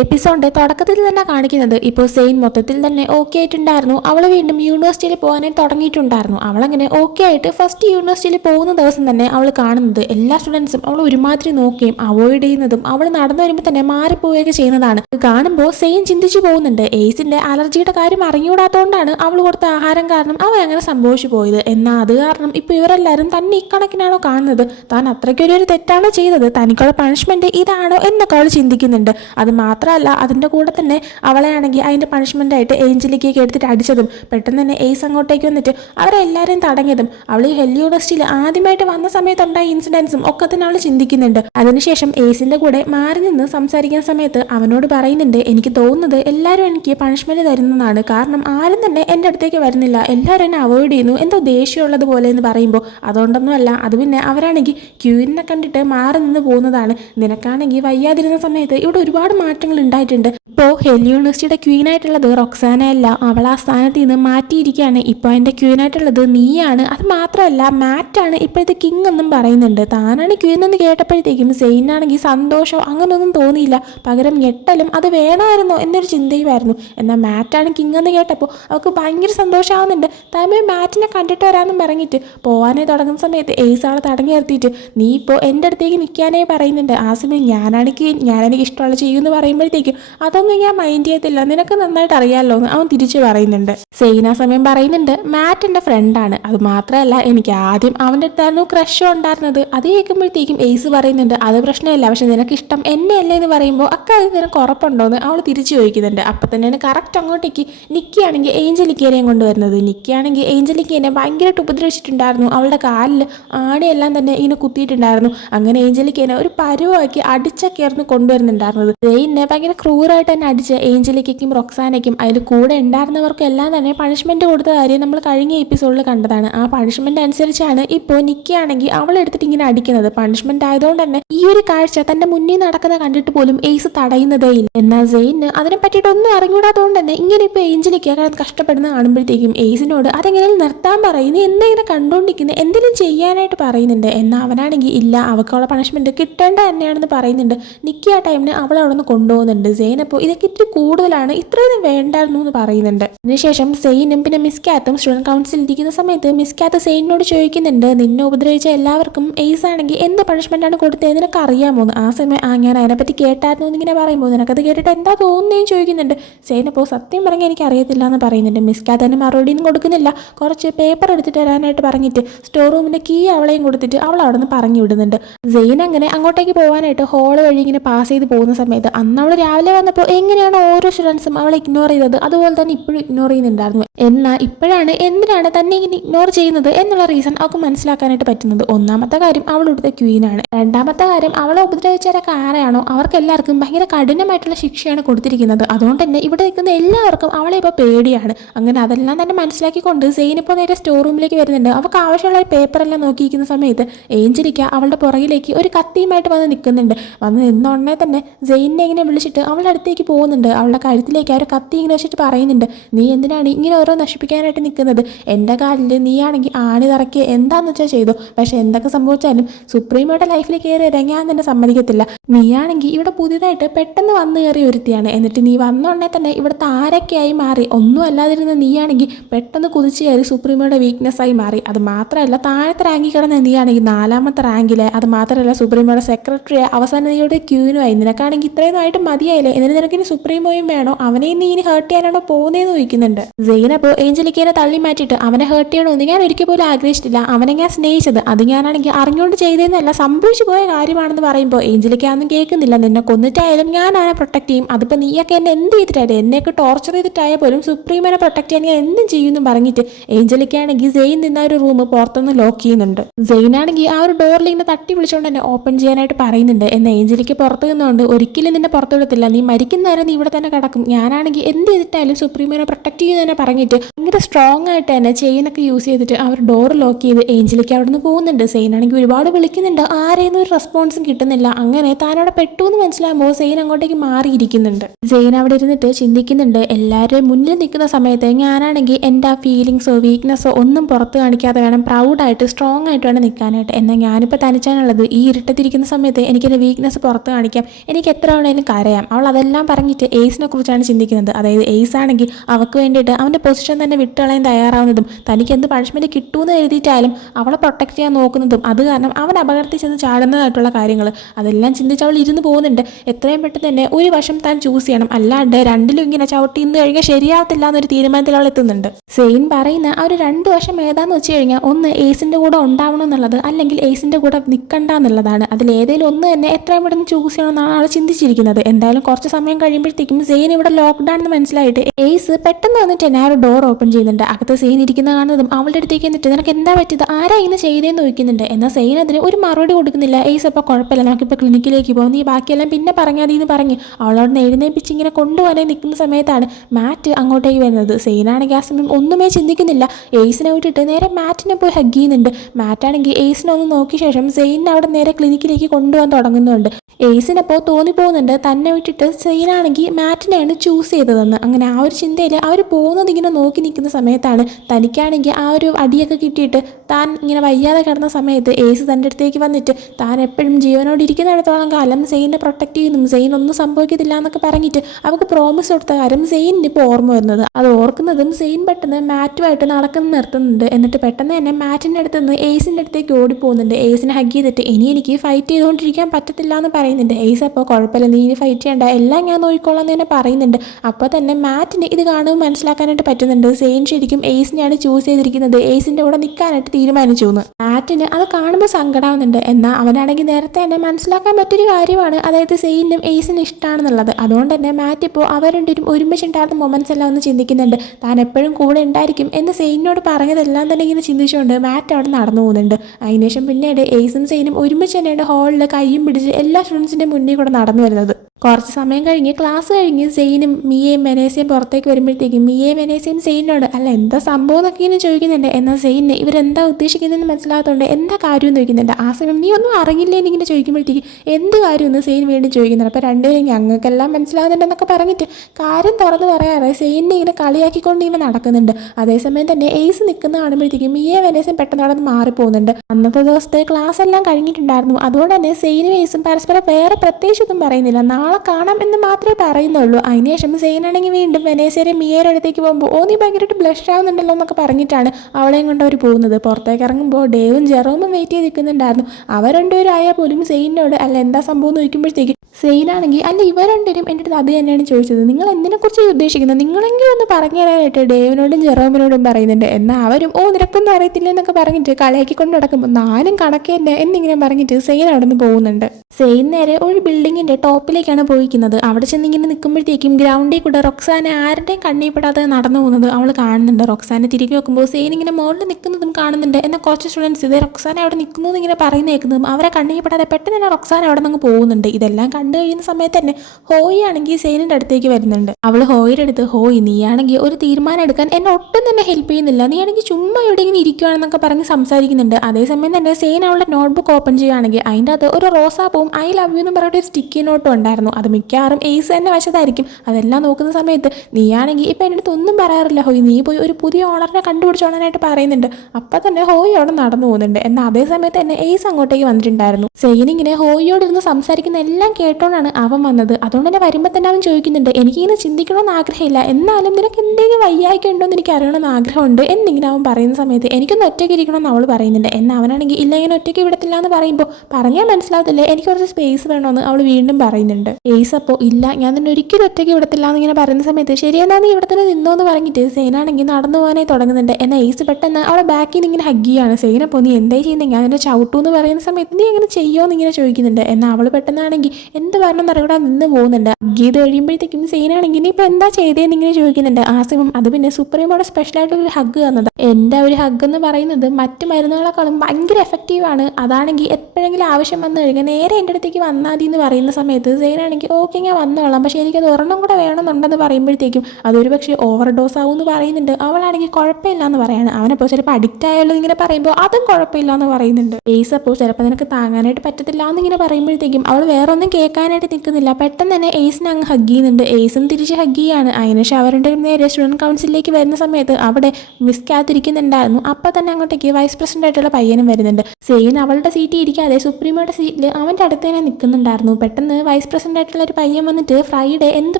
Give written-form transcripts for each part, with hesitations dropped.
എപ്പിസോഡിന്റെ തുടക്കത്തിൽ തന്നെ കാണിക്കുന്നത് ഇപ്പോൾ സെയിൻ മൊത്തത്തിൽ തന്നെ ഓക്കെ ആയിട്ടുണ്ടായിരുന്നു. അവൾ വീണ്ടും യൂണിവേഴ്സിറ്റിയിൽ പോകാനായി തുടങ്ങിയിട്ടുണ്ടായിരുന്നു. അവളങ്ങനെ ഓക്കെ ആയിട്ട് ഫസ്റ്റ് യൂണിവേഴ്സിറ്റിയിൽ പോകുന്ന ദിവസം തന്നെ അവൾ കാണുന്നത് എല്ലാ സ്റ്റുഡൻസും അവൾ ഒരുമാതിരി നോക്കുകയും അവോയ്ഡ് ചെയ്യുന്നതും അവൾ നടന്നു വരുമ്പോൾ തന്നെ മാറിപ്പോവുകയൊക്കെ ചെയ്യുന്നതാണ്. ഇത് കാണുമ്പോൾ സെയിൻ ചിന്തിച്ചു പോകുന്നുണ്ട്, എയ്സിന്റെ അലർജിയുടെ കാര്യം അറിഞ്ഞുകൂടാത്തതുകൊണ്ടാണ് അവൾ കൊടുത്ത ആഹാരം കാരണം അവൻ അങ്ങനെ സംഭവിച്ചു പോയത്. എന്നാൽ അത് കാരണം ഇപ്പോൾ ഇവരെല്ലാവരും തന്നെ ഇക്കണക്കിനാണോ കാണുന്നത്, താൻ അത്രയ്ക്കൊരു തെറ്റാണോ ചെയ്തത്, തനിക്കുള്ള പണിഷ്മെന്റ് ഇതാണോ എന്നൊക്കെ അവൾ ചിന്തിക്കുന്നുണ്ട്. അത് മാത്രമല്ല, അതിൻ്റെ കൂടെ തന്നെ അവളെയാണെങ്കിൽ അതിൻ്റെ പണിഷ്മെൻ്റായിട്ട് ഏഞ്ചലിക്കൊക്കെ എടുത്തിട്ട് അടിച്ചതും പെട്ടെന്ന് തന്നെ എയ്സ് അങ്ങോട്ടേക്ക് വന്നിട്ട് അവരെല്ലാവരെയും തടഞ്ഞതും അവൾ ഈ ഹെൽ യൂണിവേഴ്സിറ്റിയിൽ ആദ്യമായിട്ട് വന്ന സമയത്തുണ്ടായ ഇൻസിഡൻസും ഒക്കെ തന്നെ അവൾ ചിന്തിക്കുന്നുണ്ട്. അതിനുശേഷം എയ്സിൻ്റെ കൂടെ മാറി നിന്ന് സംസാരിക്കുന്ന സമയത്ത് അവനോട് പറയുന്നുണ്ട്, എനിക്ക് തോന്നുന്നത് എല്ലാവരും എനിക്ക് പണിഷ്മെൻറ്റ് തരുന്നതാണ്, കാരണം ആരും തന്നെ എൻ്റെ അടുത്തേക്ക് വരുന്നില്ല, എല്ലാവരും എന്നെ അവോയ്ഡ് ചെയ്യുന്നു, എന്തോ ദേഷ്യമുള്ളത് പോലെ എന്ന് പറയുമ്പോൾ അതുകൊണ്ടൊന്നുമല്ല, അത് പിന്നെ അവരാണെങ്കിൽ ക്യൂവിനെ കണ്ടിട്ട് മാറി നിന്ന് പോകുന്നതാണ്. നിനക്കാണെങ്കിൽ വയ്യാതിരുന്ന സമയത്ത് ഇവിടെ ഒരുപാട് മാറ്റങ്ങൾ ഉണ്ടായിട്ടുണ്ട്. ഇപ്പോൾ ഹെൽ യൂണിവേഴ്സിറ്റിയുടെ ക്വീനായിട്ടുള്ളത് റൊക്സാന അല്ല, അവൾ ആ സ്ഥാനത്ത് നിന്ന് മാറ്റിയിരിക്കുകയാണ്. ഇപ്പോൾ എൻ്റെ ക്വീനായിട്ടുള്ളത് നീയാണ്. അത് മാത്രമല്ല, മാറ്റാണ് ഇപ്പോഴത്തെ കിങ് എന്നും പറയുന്നുണ്ട്. താനാണ് ക്വീൻ എന്ന് കേട്ടപ്പോഴത്തേക്കും സെയിനാണെങ്കിൽ സന്തോഷം അങ്ങനെയൊന്നും തോന്നിയില്ല, പകരം ഞെട്ടലും അത് വേണമായിരുന്നോ എന്നൊരു ചിന്തയുമായിരുന്നു. എന്നാൽ മാറ്റാണ് കിങ് എന്ന് കേട്ടപ്പോൾ അവൾക്ക് ഭയങ്കര സന്തോഷമാവുന്നുണ്ട്. തമിഴ് മാറ്റിനെ കണ്ടിട്ട് വരാമെന്നും പറഞ്ഞിട്ട് പോകാനായി തുടങ്ങുന്ന സമയത്ത് എയ്സ് ആളെ തടഞ്ഞു നിർത്തിയിട്ട് നീ ഇപ്പോൾ എൻ്റെ അടുത്തേക്ക് നിൽക്കാനായി പറയുന്നുണ്ട്. ആ സമയം ഞാനാണ് ക്വീൻ, ഞാനെനിക്ക് ഇഷ്ടമുള്ള ചെയ്യുമെന്ന് പറയുമ്പോഴത്തേക്കും അതൊന്നും ഞാൻ മൈൻഡ് ചെയ്യത്തില്ല, നിനക്ക് നന്നായിട്ട് അറിയാമല്ലോ എന്ന് അവൻ തിരിച്ചു പറയുന്നുണ്ട്. സെയിൻ ആ സമയം പറയുന്നുണ്ട്, മാറ്റ് എൻ്റെ ഫ്രണ്ടാണ്, അത് മാത്രമല്ല എനിക്ക് ആദ്യം അവൻ്റെ അടുത്തായിരുന്നു ക്രഷോ ഉണ്ടായിരുന്നത്. അത് കേൾക്കുമ്പോഴത്തേക്കും എയ്സ് പറയുന്നുണ്ട്, അത് പ്രശ്നമില്ല, പക്ഷെ നിനക്ക് ഇഷ്ടം എന്നെ അല്ലേ എന്ന് പറയുമ്പോൾ അക്കാര്യം നിനക്ക് ഉറപ്പുണ്ടോ എന്ന് അവൾ തിരിച്ചു ചോദിക്കുന്നുണ്ട്. അപ്പം തന്നെയാണ് കറക്റ്റ് അങ്ങോട്ടേക്ക് നിക്കിയാണെങ്കിൽ ഏഞ്ചലിക്കേനെയും കൊണ്ടുവരുന്നത്. നിക്കിയാണെങ്കിൽ ഏഞ്ചലിക്കേനെ ഭയങ്കരമായിട്ട് ഉപദ്രവിച്ചിട്ടുണ്ടായിരുന്നു, അവളുടെ കാലിൽ ആണിയെല്ലാം തന്നെ ഇങ്ങനെ കുത്തിയിട്ടുണ്ടായിരുന്നു. അങ്ങനെ ഏഞ്ചലിക്കേനെ ഒരു പരുവാക്കി അടിച്ചൊക്കെയായിരുന്നു കൊണ്ടുവരുന്നുണ്ടായിരുന്നത്. സെയിനെ ഭയങ്കര ക്രൂരായിട്ട് തന്നെ അടിച്ച് ഏഞ്ചലിക്കും റൊക്സാനയ്ക്കും അതിൽ കൂടെ ഉണ്ടായിരുന്നവർക്കും എല്ലാം തന്നെ പണിഷ്മെന്റ് കൊടുത്ത കാര്യം നമ്മൾ കഴിഞ്ഞ എപ്പിസോഡിൽ കണ്ടതാണ്. ആ പണിഷ്മെന്റ് അനുസരിച്ചാണ് ഇപ്പോൾ നിക്കിയാണെങ്കിൽ അവളെടുത്തിട്ട് ഇങ്ങനെ അടിക്കുന്നത്. പണിഷ്മെന്റ് ആയതുകൊണ്ട് തന്നെ ഈ ഒരു കാഴ്ച തന്റെ മുന്നിൽ നടക്കുന്ന കണ്ടിട്ട് പോലും എയ്സ് തടയുന്നതേ ഇല്ല. എന്നാൽ സെയിന് അതിനെ പറ്റിയിട്ടൊന്നും അറിഞ്ഞൂടാത്തതുകൊണ്ട് തന്നെ ഇങ്ങനെ ഇപ്പോൾ ഏഞ്ചലിക്ക് കഷ്ടപ്പെടുന്ന കാണുമ്പോഴത്തേക്കും എയ്സിനോട് അതെങ്ങനെയും നിർത്താൻ പറയും, നീ എന്തെങ്കിലും കണ്ടുകൊണ്ടിരിക്കുന്നത് എന്തെങ്കിലും ചെയ്യാനായിട്ട് പറയുന്നുണ്ട്. എന്നാൽ അവനാണെങ്കിൽ ഇല്ല, അവൾക്കുള്ള പണിഷ്മെന്റ് കിട്ടേണ്ട തന്നെയാണെന്ന് പറയുന്നുണ്ട്. നിക്കി ആ ടൈമിന് അവൾ അവിടെ നിന്ന് കൊണ്ടുപോകുന്നുണ്ട്. സെയിൻ അപ്പോൾ ഇതൊക്കെ ഇത്തിരി കൂടുതലാണ്, ഇത്രയൊന്നും വേണ്ടായിരുന്നു എന്ന് പറയുന്നുണ്ട്. അതിനുശേഷം സെയിനും പിന്നെ മിസ് കാത്തും സ്റ്റുഡന്റ് കൗൺസിലിൽ ഇരിക്കുന്ന സമയത്ത് മിസ് കാത്ത് സെയിനോട് ചോദിക്കുന്നുണ്ട്, നിന്നെ ഉപദ്രവിച്ച എല്ലാവർക്കും എയ്സ് ആണെങ്കിൽ എന്ത് പണിഷ്മെന്റാണ് കൊടുത്തത് നിനക്ക് അറിയാമോ? ആ സമയം ഞാൻ അതിനെപ്പറ്റി കേട്ടായിരുന്നു എന്നിങ്ങനെ പറയുമ്പോൾ നിനക്കത് കേട്ടിട്ട് എന്താ തോന്നുന്നതെന്ന് ചോദിക്കുന്നുണ്ട്. സെയിൻ അപ്പോൾ സത്യം പറഞ്ഞാൽ എനിക്ക് അറിയത്തില്ല എന്ന് പറയുന്നുണ്ട്. മിസ് കാത്ത് തന്നെ മറുപടിയൊന്നും കൊടുക്കുന്നില്ല. കുറച്ച് പേപ്പർ എടുത്തിട്ട് വരാനായിട്ട് പറഞ്ഞിട്ട് സ്റ്റോർ റൂമിന്റെ കീ അവളെയും കൊടുത്തിട്ട് അവൾ അവിടെ നിന്ന് പറഞ്ഞു വിടുന്നുണ്ട്. സെയിൻ അങ്ങനെ അങ്ങോട്ടേക്ക് പോകാനായിട്ട് ഹോള് വഴി ഇങ്ങനെ പാസ് ചെയ്ത് പോകുന്ന സമയത്ത് അന്ന് അവൾ രാവിലെ വന്നപ്പോൾ എങ്ങനെയാണ് ഓരോ സ്റ്റുഡൻസും അവളെ ഇഗ്നോർ ചെയ്തത് അതുപോലെ തന്നെ ഇപ്പോഴും ഇഗ്നോർ ചെയ്യുന്നുണ്ടായിരുന്നു. എന്നാൽ ഇപ്പോഴാണ് എന്തിനാണ് തന്നെ ഇങ്ങനെ ഇഗ്നോർ ചെയ്യുന്നത് എന്നുള്ള റീസൺ അവൾക്ക് മനസ്സിലാക്കാനായിട്ട് പറ്റുന്നത്. ഒന്നാമത്തെ കാര്യം അവൾ ഇവിടുത്തെ ക്വീനാണ്. രണ്ടാമത്തെ കാര്യം അവളെ ഉപദ്രവിച്ചവരൊക്കെ ആരെയാണോ അവർക്ക് എല്ലാവർക്കും ഭയങ്കര കഠിനമായിട്ടുള്ള ശിക്ഷയാണ് കൊടുത്തിരിക്കുന്നത്. അതുകൊണ്ട് തന്നെ ഇവിടെ നിൽക്കുന്ന എല്ലാവർക്കും അവളെ ഇപ്പോൾ പേടിയാണ്. അങ്ങനെ അതെല്ലാം തന്നെ മനസ്സിലാക്കിക്കൊണ്ട് സെയിൻ ഇപ്പോൾ നേരെ സ്റ്റോർ റൂമിലേക്ക് വരുന്നുണ്ട്. അവൾക്ക് ആവശ്യമുള്ള പേപ്പറെല്ലാം നോക്കിയിരിക്കുന്ന സമയത്ത് ഏഞ്ചലിക്ക അവളുടെ പുറകിലേക്ക് ഒരു കത്തിയുമായിട്ട് വന്ന് നിൽക്കുന്നുണ്ട്. വന്ന് നിന്നോടനെ തന്നെ സെയിനെ ഇങ്ങനെ വിളിച്ചിട്ട് അവളുടെ അടുത്തേക്ക് പോകുന്നുണ്ട്. അവളുടെ കഴുത്തിലേക്ക് ആ ഒരു കത്തി ഇങ്ങനെ വെച്ചിട്ട് പറയുന്നുണ്ട്, നീ എന്തിനാണ് ഇങ്ങനെ ഓരോ നശിപ്പിക്കാനായിട്ട് നിൽക്കുന്നത്? എൻ്റെ കാലിൽ നീയാണെങ്കിൽ ആണി തറയ്ക്ക് എന്താന്ന് വെച്ചാൽ ചെയ്തു, പക്ഷെ എന്തൊക്കെ സംഭവിച്ചാലും സുപ്രീമോയുടെ ലൈഫിൽ കയറി ഇറങ്ങാൻ തന്നെ സമ്മതിക്കത്തില്ല. നീയാണെങ്കിൽ ഇവിടെ പുതിയതായിട്ട് പെട്ടെന്ന് വന്നു കയറി ഒരുത്തിയാണ്, എന്നിട്ട് നീ വന്നോടനെ തന്നെ ഇവിടുത്തെ ആരൊക്കെയായി മാറി. ഒന്നും അല്ലാതിരുന്ന നീയാണെങ്കിൽ പെട്ടെന്ന് കുതിച്ചു കയറി സുപ്രീമോയുടെ വീക്ക്നെസ്സായി മാറി. അത് മാത്രമല്ല, താഴത്തെ റാങ്കിൽ കിടന്ന നീയാണെങ്കിൽ 4ാമത്തെ റാങ്കിലെ, അത് മാത്രമല്ല സുപ്രീമോയുടെ സെക്രട്ടറിയെ അവസാന നീയുടെ ക്യൂനുമായി. നിനക്കാണെങ്കിൽ ഇത്രയും ആയിട്ട് മതിയായില്ലേ, എന്നിട്ട് നിനക്കിനി സുപ്രീമോയും വേണോ? അവനെയും നീ ഇനി ഹേർട്ട് ചെയ്യാനാണോ പോകുന്നതെന്ന് ചോദിക്കുന്നുണ്ട്. സെയിൻ അപ്പോൾ ഏഞ്ചലിക്കേനെ തള്ളി മാറ്റിയിട്ട് അവനെ ഹേർട്ട് ചെയ്യണമെന്ന് ഞാൻ ഒരിക്കൽ പോലും ആഗ്രഹിച്ചിട്ടില്ല, അവനെ ഞാൻ സ്നേഹിച്ചത് അത് ഞാനാണെങ്കിൽ അറിഞ്ഞുകൊണ്ട് ചെയ്തതെന്നല്ല, സംഭവിച്ചു പോയ കാര്യമാണെന്ന് പറയുമ്പോൾ ഏഞ്ചലിക്ക ഒന്നും കേൾക്കുന്നില്ല. നിന്നെ കൊന്നിട്ടായാലും ഞാൻ അവനെ പ്രൊട്ടക്ട് ചെയ്യും, അതിപ്പോൾ നീയൊക്കെ എന്നെ എന്ത് ചെയ്തിട്ടായാലും എന്നെയൊക്കെ ടോർച്ചർ ചെയ്തിട്ടായാൽ പോലും സുപ്രീമോനെ പ്രൊട്ടക്ട് ചെയ്യാൻ ഞാൻ എന്തും ചെയ്യുമെന്ന് പറഞ്ഞിട്ട് ഏഞ്ചലിക്കാണെങ്കിൽ സെയിൻ നിന്ന ഒരു റൂം പുറത്തുനിന്ന് ലോക്ക് ചെയ്യുന്നുണ്ട്. സെയിനാണെങ്കിൽ ആ ഒരു ഡോറിൽ ഇങ്ങനെ തട്ടി വിളിച്ചുകൊണ്ട് തന്നെ ഓപ്പൺ ചെയ്യാനായിട്ട് പറയുന്നുണ്ട്. എന്നാൽ ഏഞ്ചലിക്ക് പുറത്ത് നിന്നുകൊണ്ട് ഒരിക്കലും നിന്നെ പുറത്തു വിടത്തില്ല, നീ മരിക്കുന്നവരെ നീ ഇവിടെ തന്നെ കിടക്കും, ഞാനാണെങ്കിൽ എന്ത് ചെയ്തിട്ടായാലും സുപ്രീമോനെ പ്രൊട്ടക്ട് ചെയ്യുന്നതിനെ പറഞ്ഞിട്ട് ഭയങ്കര സ്ട്രോങ് ആയിട്ട് തന്നെ ചെയിനൊക്കെ യൂസ് ചെയ്തിട്ട് അവർ ഡോർ ലോക്ക് ചെയ്ത് ഏഞ്ചലിക്ക് അവിടെ നിന്ന് പോകുന്നുണ്ട്. സെയിനാണെങ്കിൽ ഒരുപാട് വിളിക്കുന്നുണ്ട്, ആരെയൊന്നും ഒരു റെസ്പോൺസ് റെസ്പോൺസും കിട്ടുന്നില്ല. അങ്ങനെ താനവിടെ പെട്ടു എന്ന് മനസ്സിലാകുമ്പോൾ സെയിൻ അങ്ങോട്ടേക്ക് മാറിയിരിക്കുന്നുണ്ട്. സെയിൻ അവിടെ ഇരുന്നിട്ട് ചിന്തിക്കുന്നുണ്ട്, എല്ലാവരും മുന്നിൽ നിൽക്കുന്ന സമയത്ത് ഞാനാണെങ്കിൽ എൻ്റെ ആ ഫീലിങ്സോ വീക്ക്നെസ്സോ ഒന്നും പുറത്ത് കാണിക്കാതെ വേണം പ്രൗഡായിട്ട് സ്ട്രോങ് ആയിട്ട് വേണം നിൽക്കാനായിട്ട്. എന്നാൽ ഞാനിപ്പോൾ തനിച്ചാണുള്ളത്. ഈ ഇരുട്ടത്തിരിക്കുന്ന സമയത്ത് എനിക്കെൻ്റെ വീക്ക്നെസ് പുറത്ത് കാണിക്കാം, എനിക്ക് എത്ര വേണേലും കരയാം. അവൾ അതെല്ലാം പറഞ്ഞിട്ട് എയ്സിനെ കുറിച്ചാണ് ചിന്തിക്കുന്നത്. അതായത് എയ്സ് ആണെങ്കിൽ അവൾക്ക് വേണ്ടിയിട്ട് അവൻ്റെ പൊസിഷൻ തന്നെ വിട്ടുകളയാൻ തയ്യാറാവുന്നതും തനിക്ക് എന്ത് പണിഷ്മെൻറ്റ് കിട്ടുമെന്ന് എഴുതിയിട്ടായാലും അവളെ പ്രൊട്ടക്ട് ചെയ്യാൻ നോക്കുന്നതും അത് കാരണം അവൻ അപകടത്തിൽ ചെന്ന് ചാടുന്നതായിട്ടുള്ള കാര്യങ്ങൾ അതെല്ലാം ചിന്തിച്ച് അവൾ ഇരുന്ന് പോകുന്നുണ്ട്. എത്രയും പെട്ടെന്ന് തന്നെ ഒരു വശം താൻ ചൂസ് ചെയ്യണം, അല്ലാണ്ട് രണ്ടിലും ഇങ്ങനെ ചവിട്ടി ഇന്ന് കഴിഞ്ഞാൽ ശരിയാവത്തില്ല എന്നൊരു തീരുമാനത്തിൽ അവൾ എത്തുന്നുണ്ട്. സെയിൻ പറയുന്ന ആ ഒരു 2 വർഷം ഏതാന്ന് വെച്ച് കഴിഞ്ഞാൽ ഒന്ന് എയ്സിൻ്റെ കൂടെ ഉണ്ടാവണം എന്നുള്ളത്, അല്ലെങ്കിൽ എയ്സിൻ്റെ കൂടെ നിൽക്കണ്ട എന്നുള്ളതാണ്. അതിൽ ഏതെങ്കിലും ഒന്ന് തന്നെ എത്രയും പെട്ടെന്ന് ചൂസ് ചെയ്യണമെന്നാണ് അവൾ ചിന്തിച്ചിരിക്കുന്നത്. എന്തായാലും കുറച്ച് സമയം കഴിയുമ്പോഴത്തേക്കും സെയിൻ ഇവിടെ ലോക്ക്ഡൗൺ എന്ന് മനസ്സിലായിട്ട് എയ്സ് പെട്ടെന്ന് വന്നിട്ട് തന്നെ ആ ഒരു ഡോർ ഓപ്പൺ ചെയ്യുന്നുണ്ട്. അകത്ത് സെയിൻ ഇരിക്കുന്ന കാണുന്നതും അവളുടെ അടുത്തേക്ക് എന്നിട്ട് നിനക്ക് എന്താ പറ്റിയത്, ആരാ ഇങ്ങനെ ചെയ്തതെന്ന് ചോദിക്കുന്നുണ്ട്. എന്നാൽ സെയിൻ അതിന് ഒരു മറുപടി കൊടുക്കുന്നില്ല. എയ്സ് അപ്പോൾ കുഴപ്പമില്ല, നമുക്കിപ്പോൾ ക്ലിനിക്കിലേക്ക് പോകും, നീ ബാക്കിയെല്ലാം പിന്നെ പറഞ്ഞാൽ മതി എന്ന് പറഞ്ഞ് അവളോട് എഴുന്നേപ്പിച്ച് ഇങ്ങനെ കൊണ്ടുപോകാനായി നിൽക്കുന്ന സമയത്താണ് മാറ്റ് അങ്ങോട്ടേക്ക് വരുന്നത്. സെയിനാണെങ്കിൽ ആ സമയം ഒന്നുമേ ചിന്തിക്കുന്നില്ല. എയ്സിനെ വിട്ടിട്ട് നേരെ മാറ്റിനെ പോയി ഹഗ് ചെയ്യുന്നുണ്ട്. മാറ്റാണെങ്കിൽ എയ്സിനെ ഒന്ന് നോക്കിയ ശേഷം സെയിനെ അവിടെ നേരെ ക്ലിനിക്കിലേക്ക് കൊണ്ടുപോകാൻ തുടങ്ങുന്നുണ്ട്. എയ്സിനപ്പോൾ തോന്നിപ്പോകുന്നുണ്ട് തന്നെ വിട്ടിട്ട് സെയിനാണെങ്കിൽ മാറ്റിനെയാണ് ചൂസ് ചെയ്തതെന്ന്. അങ്ങനെ ആ ഒരു ചിന്തയിൽ അവർ പോകുന്നത് ഇങ്ങനെ നോക്കി നിൽക്കുന്ന സമയത്താണ് തനിക്കാണെങ്കിൽ ആ ഒരു അടിയൊക്കെ കിട്ടിയിട്ട് താൻ ഇങ്ങനെ വയ്യാതെ കിടന്ന സമയത്ത് എയ്സ് തൻ്റെ അടുത്തേക്ക് വന്നിട്ട് താൻ എപ്പോഴും ജീവനോട് ഇരിക്കുന്നിടത്തോളം കാലം സെയിനെ പ്രൊട്ടക്ട് ചെയ്യുന്നു, സെയിൻ ഒന്നും സംഭവിക്കത്തില്ല എന്നൊക്കെ പറഞ്ഞിട്ട് അവർക്ക് പ്രോമിസ് കൊടുത്ത കാര്യം സെയിനിന് ഇപ്പോൾ ഓർമ്മ വരുന്നത്. അത് ഓർക്കുന്നതും സെയിൻ പെട്ടെന്ന് മാറ്റുമായിട്ട് നടക്കുന്ന നിർത്തുന്നുണ്ട്. എന്നിട്ട് പെട്ടെന്ന് തന്നെ മാറ്റിൻ്റെ അടുത്ത് നിന്ന് എയ്സിൻ്റെ അടുത്തേക്ക് ഓടിപ്പോകുന്നുണ്ട്. എയ്സിനെ ഹഗ് ചെയ്തിട്ട് ഇനി എനിക്ക് ഫൈറ്റ് ചെയ്തുകൊണ്ടിരിക്കാൻ പറ്റത്തില്ല എന്ന് പറയുന്നുണ്ട്. എയ്സ് അപ്പോൾ കുഴപ്പമില്ല, നീ ഇനി ഫൈറ്റ് ചെയ്യേണ്ട, എല്ലാം ഞാൻ നോക്കിക്കോളാം എന്ന് തന്നെ പറയുന്നുണ്ട്. അപ്പോൾ തന്നെ മാറ്റിന് ഇത് കാണുമ്പോൾ മനസ്സിലാക്കാനായിട്ട് പറ്റുന്നുണ്ട് സെയിൻ ശരിക്കും എയ്സിനെയാണ് ചൂസ് ചെയ്തിരിക്കുന്നത്, എയ്സിൻ്റെ കൂടെ നിൽക്കാനായിട്ട് തീരുമാനിച്ചു എന്ന്. മാറ്റിന് അത് കാണുമ്പോൾ സങ്കടമാവുന്നുണ്ട്. എന്നാൽ അവനാണെങ്കിൽ നേരത്തെ തന്നെ മനസ്സിലാക്കാൻ പറ്റൊരു കാര്യമാണ്, അതായത് സെയിനും എയ്സിനും ഇഷ്ടമാണെന്നുള്ളത്. അതുകൊണ്ട് തന്നെ മാറ്റ് ഇപ്പോൾ അവർ രണ്ടുപേരും ഒരുമിച്ചുണ്ടായിരുന്ന മൊമെന്റ്സ് എല്ലാം ഒന്ന് ചിന്തിക്കുന്നുണ്ട്. താൻ എപ്പോഴും കൂടെ ഉണ്ടായിരിക്കും എന്ന് സെയിനോട് പറഞ്ഞതെല്ലാം തന്നെ ഇങ്ങനെ ചിന്തിച്ചുകൊണ്ട് മാറ്റ് അവിടെ നടന്നു പോകുന്നുണ്ട്. അതിനുശേഷം പിന്നീട് എയ്സും സെയിനും ഒരുമിച്ച് തന്നെയാണ് ഹാളിൽ കയ്യും പിടിച്ച് എല്ലാ സ്റ്റുഡൻസിൻ്റെ മുന്നിൽ കൂടെ നടന്നു വരുന്നത്. കുറച്ച് സമയം കഴിഞ്ഞ് ക്ലാസ് കഴിഞ്ഞ് സെയിനും മിയയും വെനേസയും പുറത്തേക്ക് വരുമ്പോഴത്തേക്കും മിയയും വെനേസയും സെയിനോട് അല്ല എന്താ സംഭവം എന്നൊക്കെ ഇങ്ങനെ ചോദിക്കുന്നുണ്ട്. എന്നാൽ സെയിന് ഇവരെന്താ ഉദ്ദേശിക്കുന്നതെന്ന് മനസ്സിലാകാത്തതുകൊണ്ട് എന്താ കാര്യമെന്ന് ചോദിക്കുന്നുണ്ട്. ആ സമയം നീ ഒന്നും അറിയില്ലേ എന്നിങ്ങനെ ചോദിക്കുമ്പോഴത്തേക്ക് എന്ത് കാര്യമെന്ന് സെയിൻ വീണ്ടും ചോദിക്കുന്നുണ്ട്. അപ്പോൾ രണ്ടുപേരും ഞങ്ങൾക്കെല്ലാം മനസ്സിലാകുന്നുണ്ടെന്നൊക്കെ പറഞ്ഞിട്ട് കാര്യം തുറന്ന് പറയാതെ സെയിനെ ഇങ്ങനെ കളിയാക്കിക്കൊണ്ട് ഇങ്ങനെ നടക്കുന്നുണ്ട്. അതേസമയം തന്നെ എയ്സ് നിൽക്കുന്ന കാണുമ്പോഴത്തേക്കും മിയയും വെനേസയും പെട്ടെന്ന് അവിടെ നിന്ന് മാറിപ്പോകുന്നുണ്ട്. അന്നത്തെ ദിവസത്തെ ക്ലാസ് എല്ലാം കഴിഞ്ഞിട്ടുണ്ടായിരുന്നു. അതുകൊണ്ട് തന്നെ സെയിനും എയ്സും പരസ്പരം വേറെ പ്രത്യേകിച്ചൊന്നും പറയുന്നില്ല, നാളെ കാണാം എന്ന് മാത്രമേ പറയുന്നുള്ളൂ. അതിനുശേഷം സെയിനാണെങ്കിൽ വീണ്ടും വെനേസയുടെ മിയയുടെ അടുത്തേക്ക് പോകുമ്പോൾ നീ ഭയങ്കരമായിട്ട് ബ്ലഷ് ആവുന്നുണ്ടല്ലോ എന്നൊക്കെ പറഞ്ഞിട്ടാണ് അവളെയും കൊണ്ട് അവർ പോകുന്നത്. പുറത്തേക്ക് ഇറങ്ങുമ്പോൾ ഡേവും ജെറോമും വെയിറ്റ് ചെയ്ത് നിൽക്കുന്നുണ്ടായിരുന്നു. അവർ രണ്ടുപേരും ആയാൽ പോലും സെയിനോട് അല്ല എന്താ സംഭവം എന്ന് ചോദിക്കുമ്പോഴത്തേക്ക് സെയിനാണെങ്കിൽ അല്ല ഇവർ രണ്ടുപേരും എൻ്റെ അടുത്ത് അത് തന്നെയാണ് ചോദിച്ചത്, നിങ്ങൾ എന്തിനെക്കുറിച്ച് ഉദ്ദേശിക്കുന്നത്, നിങ്ങളെങ്കിലും ഒന്ന് പറഞ്ഞു തരാനായിട്ട് ഡേവിനോടും ജെറോമിനോടും പറയുന്നുണ്ട്. എന്നാൽ അവരും നിനക്കൊന്നും അറിയത്തില്ല എന്നൊക്കെ പറഞ്ഞിട്ട് കളിയാക്കിക്കൊണ്ട് നടക്കുമ്പോൾ നാനും കണക്കേൻ്റെ എന്നിങ്ങനെ പറഞ്ഞിട്ട് സെയിൻ അവിടെ നിന്ന് പോകുന്നുണ്ട്. സെയിൻ നേരെ ഒരു ബിൽഡിങ്ങിൻ്റെ ടോപ്പിലേക്കാണ് പോയിരിക്കുന്നത്. അവിടെ ചെന്നിങ്ങനെ നിൽക്കുമ്പോഴത്തേക്കും ഗ്രൗണ്ടിൽ കൂടെ റൊക്സാനെ ആരുടെയും കണ്ണിപ്പെടാതെ നടന്നു പോകുന്നത് അവൾ കാണുന്നുണ്ട്. റൊക്സാനെ തിരികെ വെക്കുമ്പോൾ സെയിൻ ഇങ്ങനെ മുകളിൽ നിൽക്കുന്നതും കാണുന്നുണ്ട്. എന്നാൽ കുറച്ച് സ്റ്റുഡൻസ് ഇതേ റൊക്സാനെ അവിടെ നിൽക്കുന്നതും ഇങ്ങനെ പറയുന്നേക്കുന്നതും അവരെ കണ്ണിപ്പെടാതെ പെട്ടെന്ന് തന്നെ റൊക്സാനെ അവിടെ നിന്ന് പോകുന്നുണ്ട്. ഇതെല്ലാം കണ്ടു കഴിയുന്ന സമയത്ത് തന്നെ ഹോയി ആണെങ്കിൽ സെയിനിൻ്റെ അടുത്തേക്ക് വരുന്നുണ്ട്. അവൾ ഹോയിയുടെ അടുത്ത് ഹോയി നീയാണെങ്കിൽ ഒരു തീരുമാനം എടുക്കാൻ എന്നെ ഒട്ടും തന്നെ ഹെൽപ്പ് ചെയ്യുന്നില്ല, നീ ആണെങ്കിൽ ചുമ്മാ ഇവിടെ ഇങ്ങനെ ഇരിക്കുകയാണെന്നൊക്കെ പറഞ്ഞ് സംസാരിക്കുന്നുണ്ട്. അതേസമയം തന്നെ സെയിൻ അവളുടെ നോട്ട്ബുക്ക് ഓപ്പൺ ചെയ്യുകയാണെങ്കിൽ അതിൻ്റെ അകത്ത് ഒരു റോസാപ്പൂവും ഐ ലവ് യു എന്ന് പറഞ്ഞിട്ട് ഒരു സ്റ്റിക്കി നോട്ടും ഉണ്ടായിരുന്നു. അത് മിക്കവാറും എയ്സ് തന്നെ വശത്തായിരിക്കും. അതെല്ലാം നോക്കുന്ന സമയത്ത് നീയാണെങ്കിൽ ഇപ്പം എൻ്റെ അടുത്ത് ഒന്നും പറയാറില്ല ഹോയി, നീ പോയി ഒരു പുതിയ ഓണറിനെ കണ്ടുപിടിച്ചോളാനായിട്ട് പറയുന്നുണ്ട്. അപ്പം തന്നെ ഹോയി അവിടെ നടന്നു പോകുന്നുണ്ട്. എന്നാൽ അതേ സമയത്ത് തന്നെ എയ്സ് അങ്ങോട്ടേക്ക് വന്നിട്ടുണ്ടായിരുന്നു. സെയിൻ ഇങ്ങനെ ഹോയിയോട് ഇരുന്ന് സംസാരിക്കുന്ന എല്ലാം കേട്ടോണ്ടാണ് അവൻ വന്നത്. അതുകൊണ്ട് തന്നെ വരുമ്പോൾ തന്നെ അവൻ ചോദിക്കുന്നുണ്ട് എനിക്കിങ്ങനെ ചിന്തിക്കണമെന്ന് ആഗ്രഹമില്ല, എന്നാലും നിനക്ക് എന്തെങ്കിലും വയ്യായ്ക ഉണ്ടോ എന്ന് എനിക്ക് അറിയണമെന്ന് ആഗ്രഹമുണ്ട് എന്നിങ്ങനെ അവൻ പറയുന്ന സമയത്ത് എനിക്കൊന്ന് ഒറ്റയ്ക്ക് ഇരിക്കണമെന്ന് അവൾ പറയുന്നുണ്ട്. എന്നാൽ അവനാണെങ്കിൽ ഇല്ല ഇങ്ങനെ ഒറ്റയ്ക്ക് വിടത്തില്ല എന്ന് പറയുമ്പോൾ പറഞ്ഞാൽ മനസ്സിലാകത്തില്ലേ എനിക്ക് കുറച്ച് സ്പേസ് വേണമെന്ന് അവൾ വീണ്ടും പറയുന്നുണ്ട്. എയ്സ് അപ്പോൾ ഇല്ല ഞാൻ തന്നെ ഒരിക്കലും ഒറ്റയ്ക്ക് വിടത്തില്ല എന്നിങ്ങനെ പറയുന്ന സമയത്ത് ശരിയെന്നാ നീ ഇവിടെ തന്നെ നിന്നോ എന്ന് പറഞ്ഞിട്ട് സെയിനാണെങ്കിൽ നടന്നു പോകാനായി തുടങ്ങുന്നുണ്ട്. എന്നാൽ എയ്സ് പെട്ടെന്ന് അവളെ ബാക്കിൽ നിന്ന് ഇങ്ങനെ ഹഗ് ചെയ്യാണ്. സെയിൻ അപ്പോൾ നീ എന്തായി ചെയ്യുന്നെങ്കിൽ അതിൻ്റെ ചവിട്ടു എന്ന് പറയുന്ന സമയത്ത് നീ എങ്ങനെ ചെയ്യുമോ എന്നിങ്ങനെ ചോദിക്കുന്നുണ്ട്. എന്നാൽ അവൾ പെട്ടെന്നാണെങ്കിൽ എന്ത് പറഞ്ഞെന്ന് അറിയാതെ നിന്ന് പോകുന്നുണ്ട്. ഹഗ് ചെയ്ത് കഴിയുമ്പോഴത്തേക്കും സെയിനാണെങ്കിൽ നീ ഇപ്പോൾ എന്താ ചെയ്തതെന്ന് ഇങ്ങനെ ചോദിക്കുന്നുണ്ട്. ആ സമയം അത് പിന്നെ സുപ്രീമോടെ സ്പെഷ്യലായിട്ടൊരു ഹഗ് തന്നത്. എൻ്റെ ഒരു ഹഗ് എന്ന് പറയുന്നത് മറ്റ് മരുന്നുകളെക്കാളും ഭയങ്കര എഫക്റ്റീവാണ്, അതാണെങ്കിൽ എപ്പോഴെങ്കിലും ആവശ്യം വന്നു കഴിഞ്ഞാൽ നേരെ എൻ്റെ അടുത്തേക്ക് വന്നാൽ മതി എന്ന് പറയുന്ന സമയത്ത് സെയിനാണെങ്കിൽ ഓക്കെ ഞാൻ വന്നോളാം, പക്ഷേ എനിക്കത് ഒരെണ്ണം കൂടെ വേണമെന്നുണ്ടെന്ന് പറയുമ്പോഴത്തേക്കും അതൊരു പക്ഷേ ഓവർ ഡോസ് ആവും എന്ന് പറയുന്നുണ്ട്. അവളാണെങ്കിൽ കുഴപ്പമില്ല എന്ന് പറയാണ്. അവനപ്പോൾ ചിലപ്പോൾ അഡിക്റ്റ് ആയാലോ ഇങ്ങനെ പറയുമ്പോൾ അതും കുഴപ്പമില്ല എന്ന് പറയുന്നുണ്ട്. ഏസ് അപ്പോൾ ചിലപ്പോൾ നിനക്ക് താങ്ങാനായിട്ട് പറ്റത്തില്ല എന്നിങ്ങനെ പറയുമ്പോഴത്തേക്കും അവൾ വേറെ ഒന്നും കേൾക്കാനായിട്ട് നിൽക്കുന്നില്ല. പെട്ടെന്ന് തന്നെ ഏസിനെ അങ്ങ് ഹഗ് ചെയ്യുന്നുണ്ട്. ഏസും തിരിച്ച് ഹഗ് ചെയ്യാണ്. അതിനുശേഷം അവരുടെ നേരെ സ്റ്റുഡൻറ് കൗൺസിലിലേക്ക് വരുന്ന സമയത്ത് അവിടെ മിസ് കാത്തിരിക്കുന്നുണ്ടായിരുന്നു. അപ്പം തന്നെ അങ്ങോട്ടേക്ക് വൈസ് പ്രസിഡന്റ് ആയിട്ടുള്ള പയ്യനും വരുന്നുണ്ട്. സെയിൻ അവളുടെ സീറ്റിൽ ഇരിക്കാതെ സുപ്രീമോയുടെ സീറ്റിൽ അവൻ്റെ അടുത്ത് തന്നെ നിൽക്കുന്നുണ്ടായിരുന്നു. പെട്ടെന്ന് വൈസ് പ്രസിഡന്റ് ആയിട്ടുള്ള ഒരു പയ്യൻ വന്നിട്ട് ഫ്രൈഡേ എന്ത്